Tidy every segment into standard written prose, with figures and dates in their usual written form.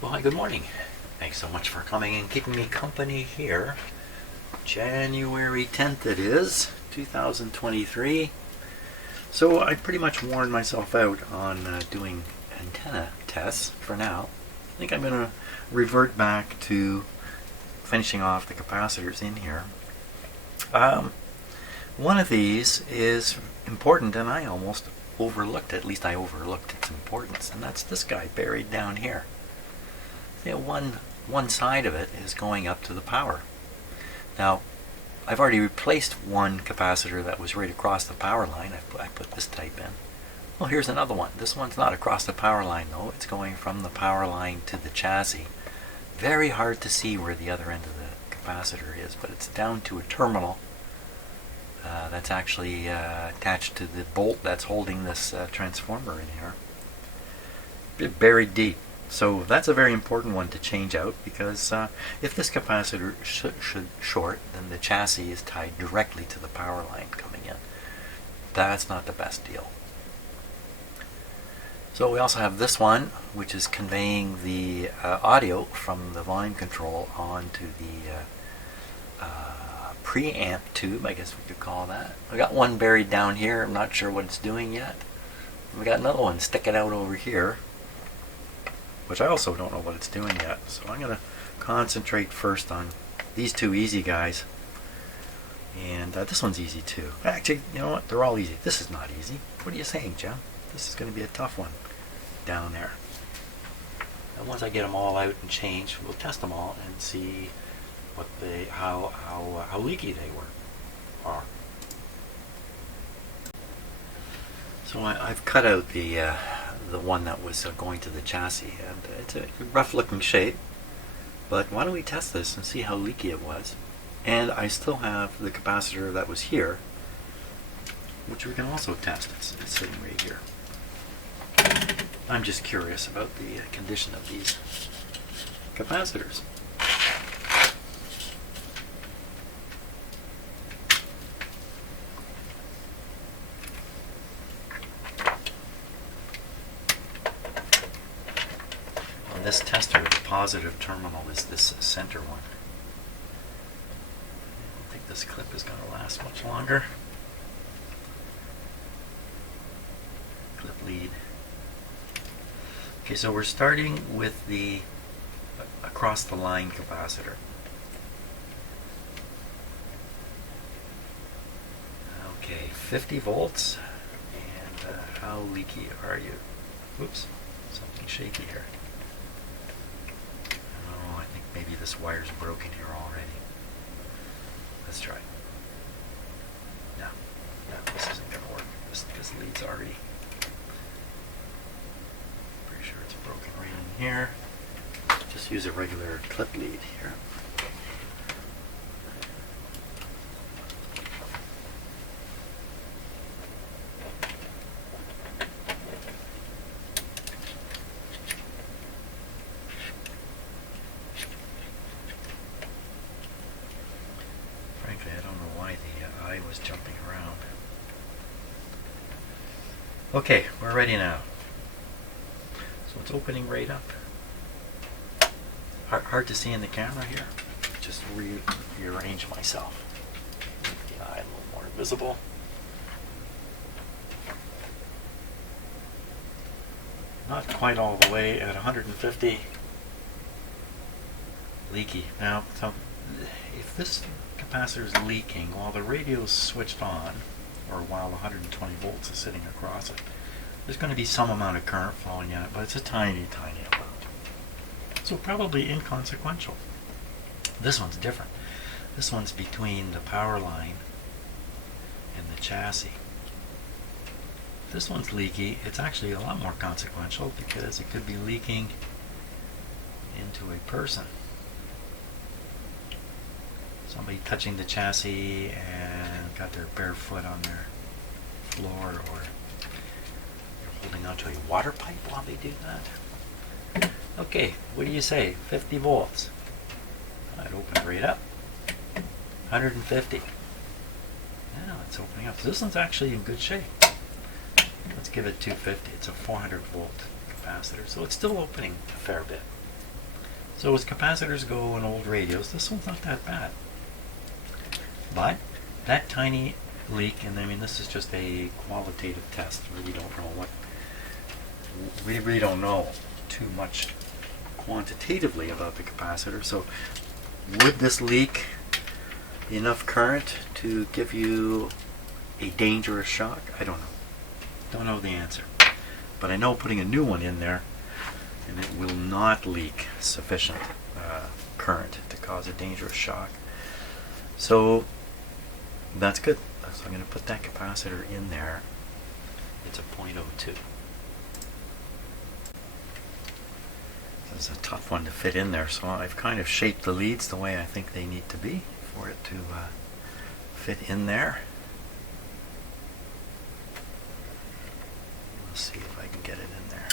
Well, hi, good morning. Thanks so much for coming and keeping me company here. January 10th it is, 2023. So I pretty much worn myself out on doing antenna tests for now. I think I'm going to revert back to finishing off the capacitors in here. One of these is important, and I almost overlooked it. At least I overlooked its importance, and that's this guy buried down here. See, one side of it is going up to the power. Now, I've already replaced one capacitor that was right across the power line. I put this type in. Well, here's another one. This one's not across the power line, though. It's going from the power line to the chassis. Very hard to see where the other end of the capacitor is, but it's down to a terminal that's actually attached to the bolt that's holding this transformer in here. Buried deep. So that's a very important one to change out, because if this capacitor should short, then the chassis is tied directly to the power line coming in. That's not the best deal. So we also have this one, which is conveying the audio from the volume control onto the preamp tube, I guess we could call that. We got one buried down here. I'm not sure what it's doing yet. We got another one sticking out over here, which I also don't know what it's doing yet. So I'm going to concentrate first on these two easy guys. And this one's easy too. Actually, you know what? They're all easy. This is not easy. What are you saying, Jim? This is going to be a tough one down there. And once I get them all out and changed, we'll test them all and see what how leaky they are. So I've cut out the one that was going to the chassis, and it's a rough looking shape, but why don't we test this and see how leaky it was. And I still have the capacitor that was here, which we can also test. It's sitting right here. I'm just curious about the condition of these capacitors. This tester, the positive terminal, is this center one. I don't think this clip is going to last much longer. Clip lead. Okay, so we're starting with the across the line capacitor. Okay, 50 volts. And how leaky are you? Whoops, something shaky here. Maybe this wire's broken here already. Let's try. No, this isn't going to work. This lead's already... Pretty sure it's broken right in here. Just use a regular clip lead here. I don't know why the eye was jumping around. Okay, we're ready now. So it's opening right up. Hard to see in the camera here. Just rearrange myself. Make the eye a little more visible. Not quite all the way at 150. Leaky. Now, so if this capacitor is leaking while the radio is switched on, or while 120 volts is sitting across it, there's going to be some amount of current flowing in it, but it's a tiny, tiny amount. So probably inconsequential. This one's different. This one's between the power line and the chassis. If this one's leaky, it's actually a lot more consequential, because it could be leaking into a person. Somebody touching the chassis and got their bare foot on their floor, or they're holding onto a water pipe while they do that. Okay, what do you say? 50 volts. That opened right up. 150. Now it's opening up. So this one's actually in good shape. Let's give it 250. It's a 400 volt capacitor, so it's still opening a fair bit. So as capacitors go in old radios, this one's not that bad. But that tiny leak, and I mean this is just a qualitative test. We really don't know too much quantitatively about the capacitor. So would this leak enough current to give you a dangerous shock? I don't know. Don't know the answer. But I know putting a new one in there, and it will not leak sufficient current to cause a dangerous shock. So that's good. So I'm going to put that capacitor in there. It's a 0.02. This is a tough one to fit in there, so I've kind of shaped the leads the way I think they need to be for it to fit in there. Let's see if I can get it in there.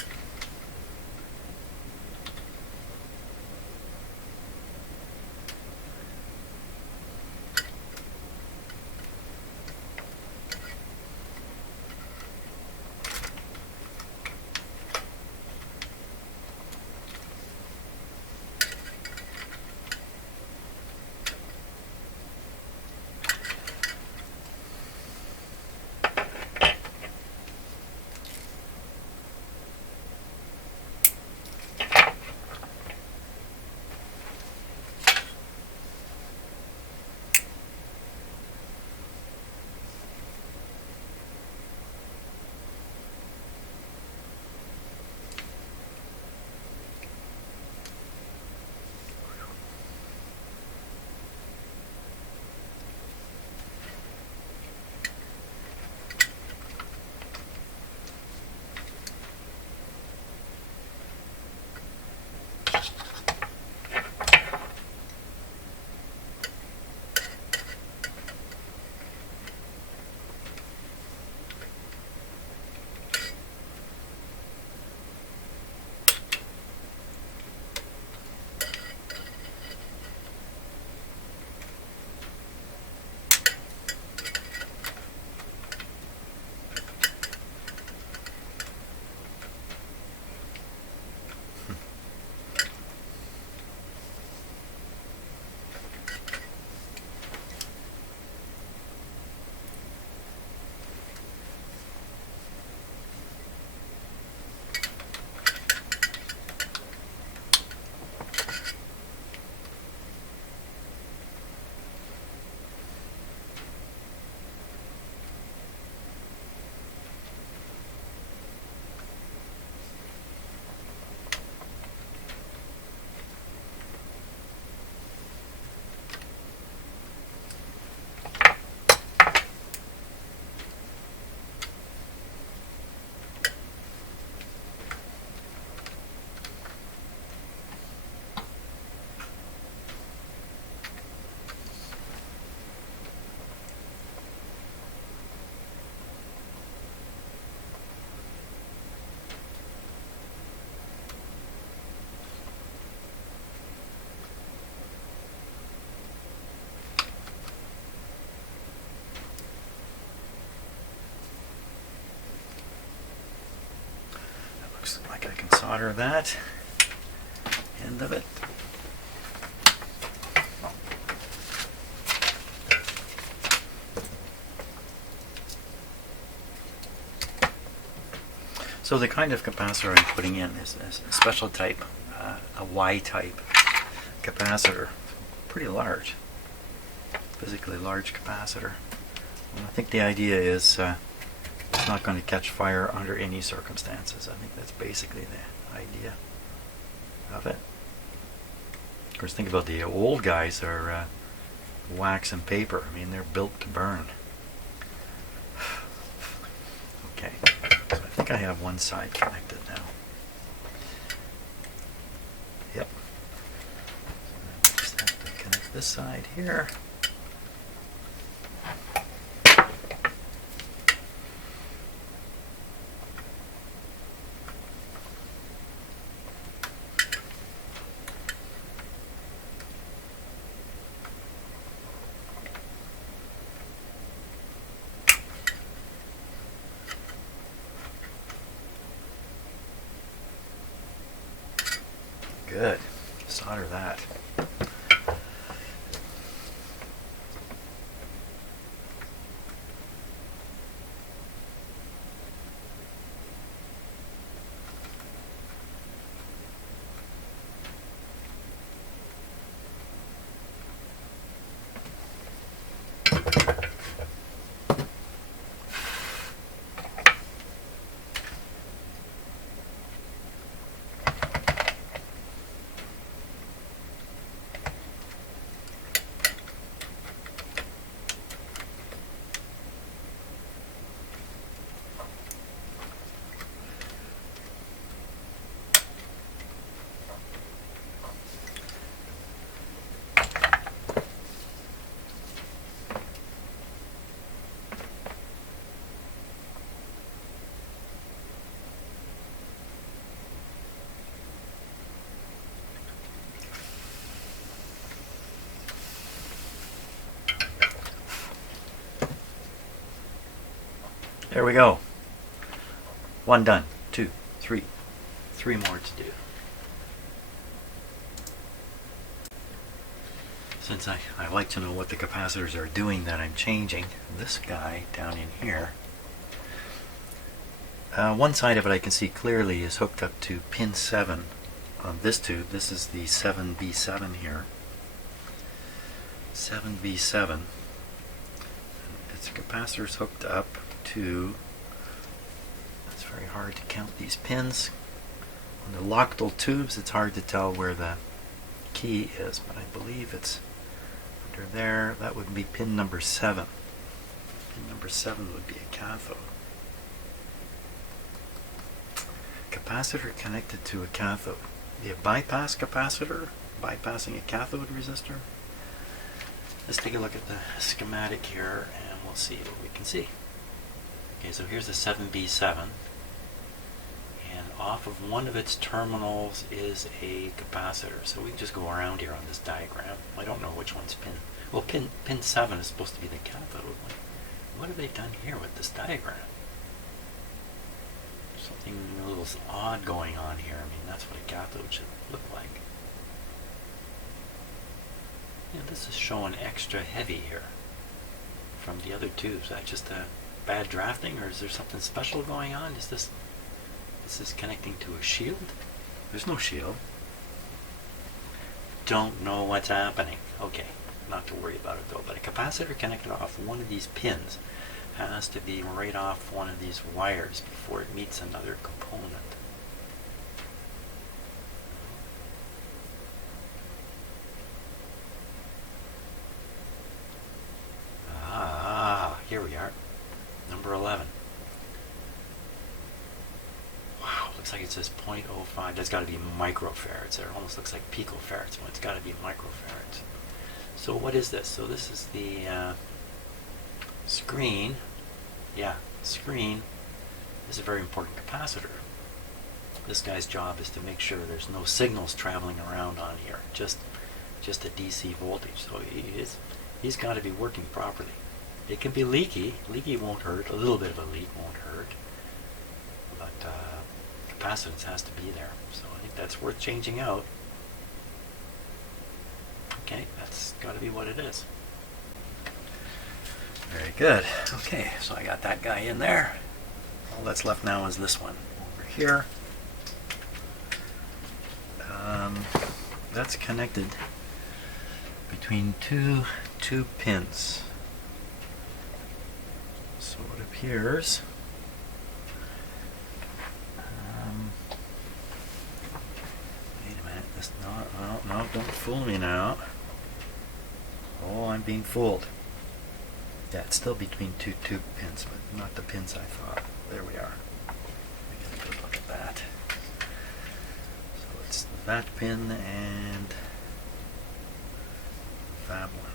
Looks like I can solder that end of it. So the kind of capacitor I'm putting in is a special type, a Y-type capacitor, pretty large, physically large capacitor. And I think the idea is it's not going to catch fire under any circumstances. I think that's basically the idea of it. Of course, think about the old guys are wax and paper. I mean, they're built to burn. Okay, so I think I have one side connected now. Yep. So I just have to connect this side here. Good. solder that. There we go. One done. 2, 3. 3 more to do. Since I like to know what the capacitors are doing that I'm changing, this guy down in here, one side of it I can see clearly is hooked up to pin 7 on this tube. This is the 7B7 here. 7B7. Its capacitor's hooked up to, it's very hard to count these pins. On the Lochtel tubes it's hard to tell where the key is, but I believe it's under there. That would be pin number 7. Pin number 7 would be a cathode. Capacitor connected to a cathode. Be a bypass capacitor, bypassing a cathode resistor. Let's take a look at the schematic here and we'll see what we can see. Okay, so here's the 7B7, and off of one of its terminals is a capacitor. So we can just go around here on this diagram. I don't know which one's pin. Well, pin 7 is supposed to be the cathode. What have they done here with this diagram? Something a little odd going on here. I mean, that's what a cathode should look like. Yeah, this is showing extra heavy here from the other tubes. That's just a bad drafting, or is there something special going on? Is this is connecting to a shield? There's no shield. Don't know what's happening. Okay, not to worry about it though. But a capacitor connected off one of these pins has to be right off one of these wires before it meets another component. Here we are. Number 11. Wow, looks like it says 0.05. That's got to be microfarads. It almost looks like picofarads, but it's got to be microfarads. So what is this? So this is the screen. Yeah, screen is a very important capacitor. This guy's job is to make sure there's no signals traveling around on here. Just a DC voltage. So he's got to be working properly. It can be leaky. Leaky won't hurt. A little bit of a leak won't hurt. But capacitance has to be there. So I think that's worth changing out. Okay, that's got to be what it is. Very good. Okay, so I got that guy in there. All that's left now is this one over here. That's connected between two pins. So it appears wait a minute, this no, don't fool me now. Oh, I'm being fooled. Yeah, it's still between two tube pins, but not the pins I thought. There we are. Let me get a good look at that. So it's that pin and that one.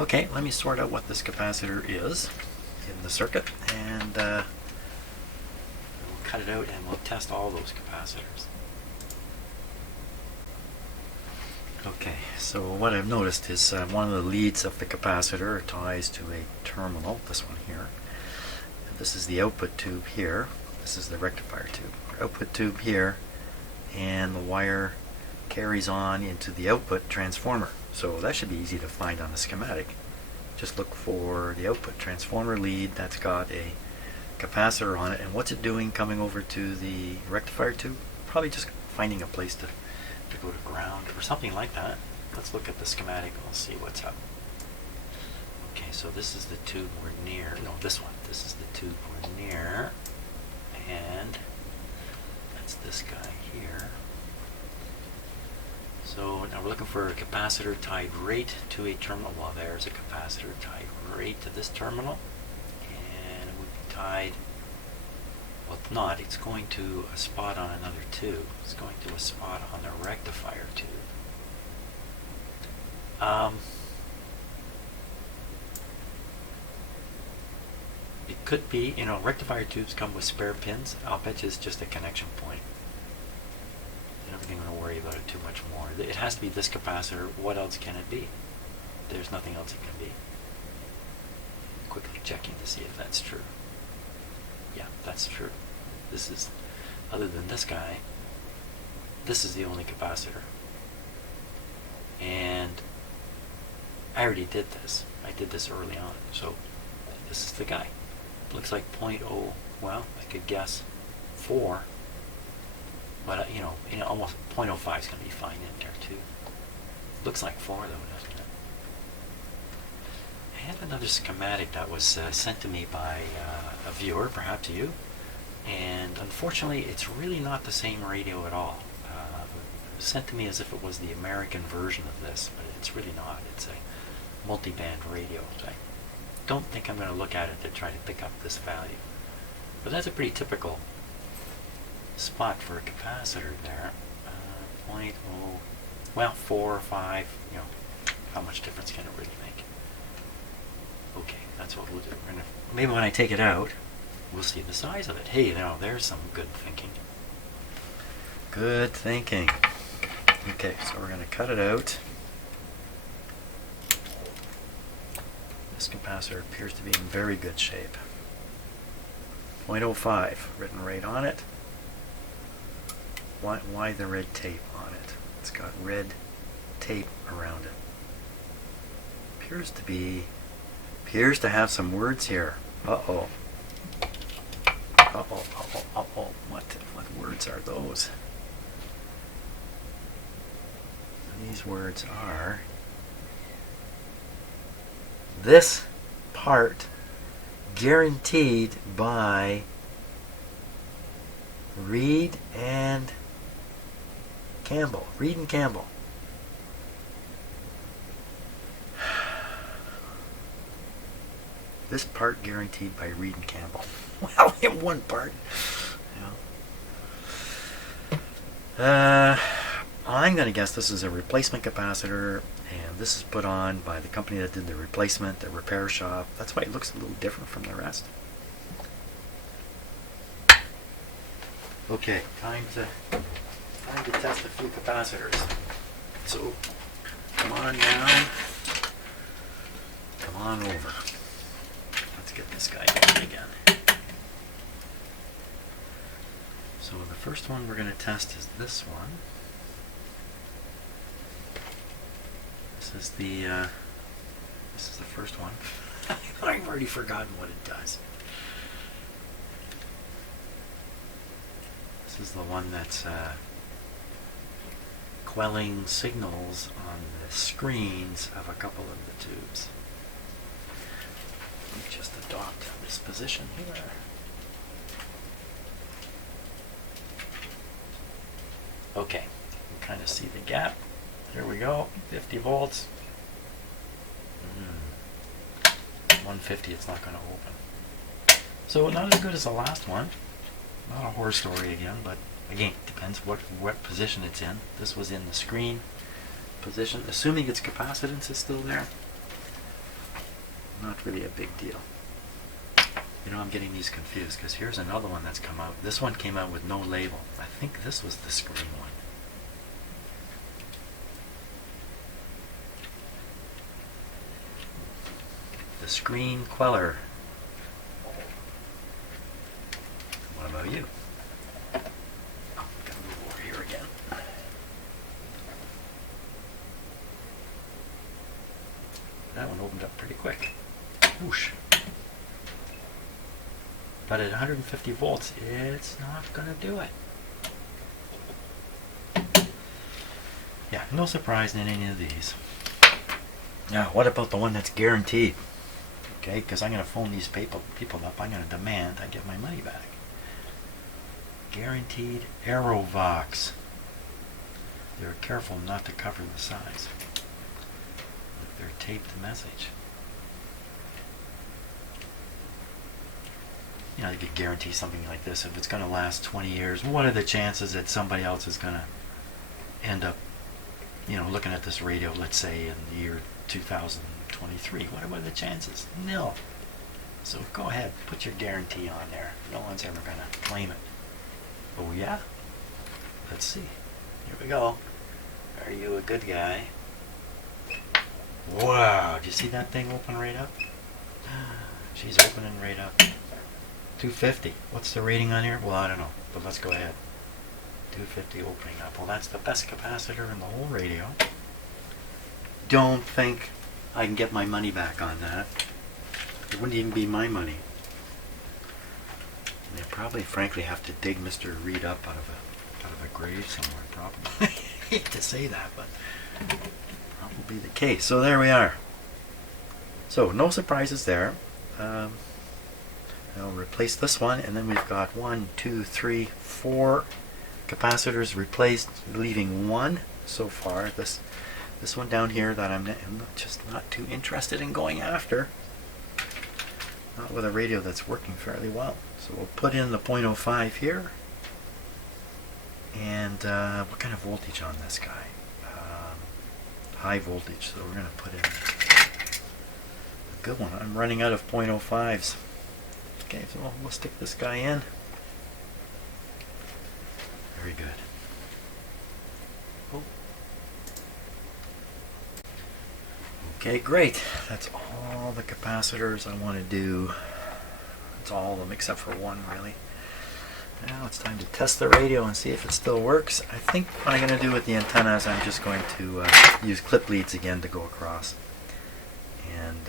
Okay, let me sort out what this capacitor is in the circuit, and we'll cut it out and we'll test all those capacitors. Okay, so what I've noticed is one of the leads of the capacitor ties to a terminal, this one here. And this is the output tube here. This is the rectifier tube. Output tube here, and the wire carries on into the output transformer. So that should be easy to find on the schematic. Just look for the output transformer lead that's got a capacitor on it, and what's it doing coming over to the rectifier tube? Probably just finding a place to go to ground or something like that. Let's look at the schematic and we'll see what's up. Okay, so this is the tube we're near. No, this one. This is the tube we're near. And that's this guy here. So now we're looking for a capacitor tied right to a terminal. Well, there's a capacitor tied right to this terminal. And it would be tied, well, it's not. It's going to a spot on another tube. It's going to a spot on the rectifier tube. It could be, rectifier tubes come with spare pins. I'll bet you it's just a connection point. You're not going to worry about it too much more. It has to be this capacitor. What else can it be? There's nothing else it can be. Quickly checking to see if that's true. Yeah, that's true. This is, other than this guy, this is the only capacitor. And I already did this. I did this early on. So this is the guy. Looks like 0.0, well, I could guess 4. But, almost 0.05 is going to be fine in there too. Looks like 4 though, doesn't it? I had another schematic that was sent to me by a viewer, perhaps you. And unfortunately, it's really not the same radio at all. It was sent to me as if it was the American version of this, but it's really not. It's a multi-band radio. So I don't think I'm going to look at it to try to pick up this value. But that's a pretty typical spot for a capacitor there. 0.0, well, 4 or 5, how much difference can it really make? Okay, that's what we'll do. Maybe when I take it out, we'll see the size of it. Hey, now there's some good thinking. Good thinking. Okay, so we're going to cut it out. This capacitor appears to be in very good shape. 0.05 written right on it. Why the red tape on it? It's got red tape around it. Appears to have some words here. Uh-oh. Uh-oh, uh-oh, uh-oh. What words are those? These words are, this part guaranteed by Reed and Campbell. Reed and Campbell. This part guaranteed by Reed and Campbell. Well, in one part. I'm going to guess this is a replacement capacitor, and this is put on by the company that did the replacement, the repair shop. That's why it looks a little different from the rest. Okay, time to test a few capacitors. So, come on down. Come on over. Let's get this guy going again. So the first one we're going to test is this one. This is the first one. I've already forgotten what it does. This is the one that's quelling signals on the screens of a couple of the tubes. Let me just adopt this position here. Okay, you can kind of see the gap. There we go, 50 volts. 150, it's not going to open. So not as good as the last one. Not a horror story again, but again, depends what position it's in. This was in the screen position. Assuming its capacitance is still there, not really a big deal. I'm getting these confused because here's another one that's come out. This one came out with no label. I think this was the screen one. The screen queller. What about you? Oh, gotta move over here again. that one opened up pretty quick. Whoosh. But at 150 volts, it's not going to do it. Yeah, no surprise in any of these. Now, what about the one that's guaranteed? Okay, because I'm going to phone these people up. I'm going to demand I get my money back. Guaranteed Aerovox. They're careful not to cover the size. They're taped message. You know, you could guarantee something like this. If it's going to last 20 years, what are the chances that somebody else is going to end up, you know, looking at this radio, let's say in the year 2023? What are the chances? Nil. So go ahead, put your guarantee on there. No one's ever going to claim it. Oh yeah? Let's see. Here we go. Are you a good guy? Wow, did you see that thing open right up? She's opening right up. 250. What's the rating on here? Well, I don't know, but let's go ahead. 250 opening up. Well, that's the best capacitor in the whole radio. Don't think I can get my money back on that. It wouldn't even be my money. They probably, frankly, have to dig Mr. Reed up out of a grave somewhere, probably. I hate to say that, but probably the case. So there we are. So no surprises there. I'll replace this one, and then we've got 1, 2, 3, 4 capacitors replaced, leaving one so far. This one down here that I'm just not too interested in going after. Not with a radio that's working fairly well. So we'll put in the 0.05 here. And what kind of voltage on this guy? High voltage, so we're going to put in a good one. I'm running out of 0.05s. Okay, so we'll stick this guy in. Very good. Oh. Okay, great. That's all the capacitors I want to do. That's all of them except for one, really. Now it's time to test the radio and see if it still works. I think what I'm going to do with the antenna is I'm just going to use clip leads again to go across. And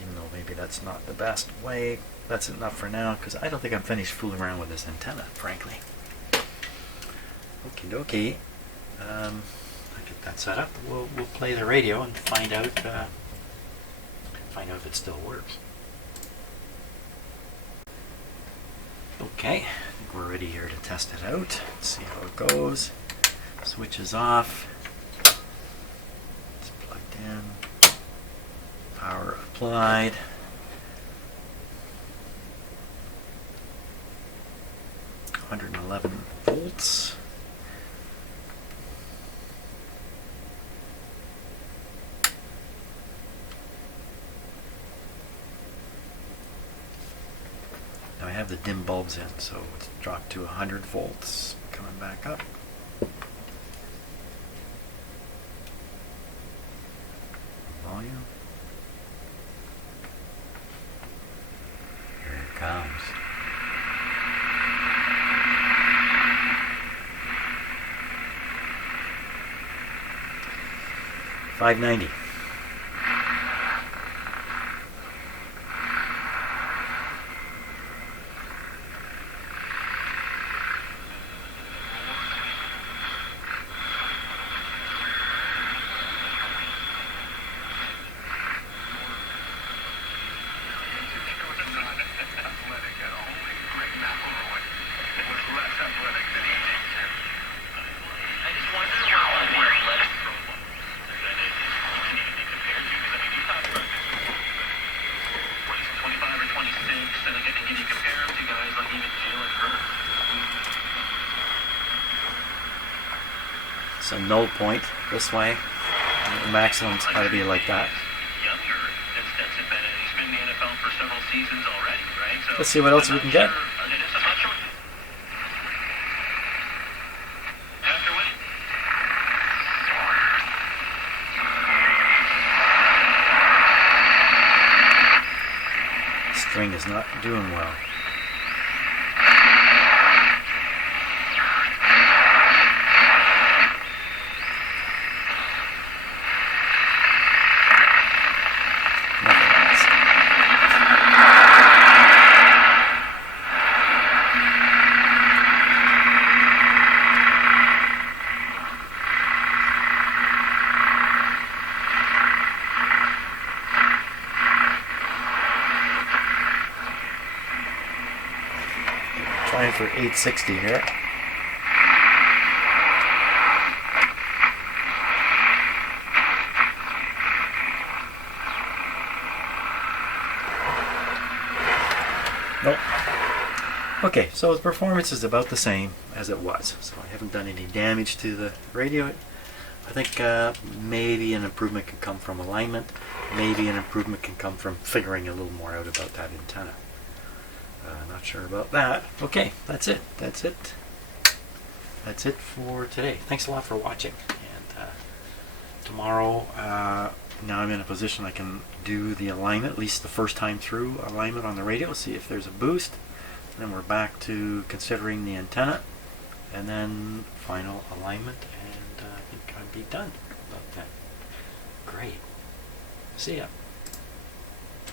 even though maybe that's not the best way, that's enough for now, because I don't think I'm finished fooling around with this antenna, frankly. Okie dokie. I get that set up. We'll play the radio and find out if it still works. Okay, I think we're ready here to test it out. Let's see how it goes. Switch is off. It's plugged in. Power applied. .111 volts. Now I have the dim bulbs in, so it's dropped to 100 volts. Coming back up. Volume. Here it comes. $5.90. So null point this way. The maximum's got to be like that. Let's see what else we can get. String is not doing well. for 860 here. Nope. Okay, so the performance is about the same as it was. So I haven't done any damage to the radio. I think maybe an improvement can come from alignment. Maybe an improvement can come from figuring a little more out about that antenna. Not sure about that. Okay, that's it. That's it. That's it for today. Thanks a lot for watching. And tomorrow, now I'm in a position I can do the alignment, at least the first time through alignment on the radio, see if there's a boost. Then we're back to considering the antenna, and then final alignment, and I think I'd be done about that. Great. See ya.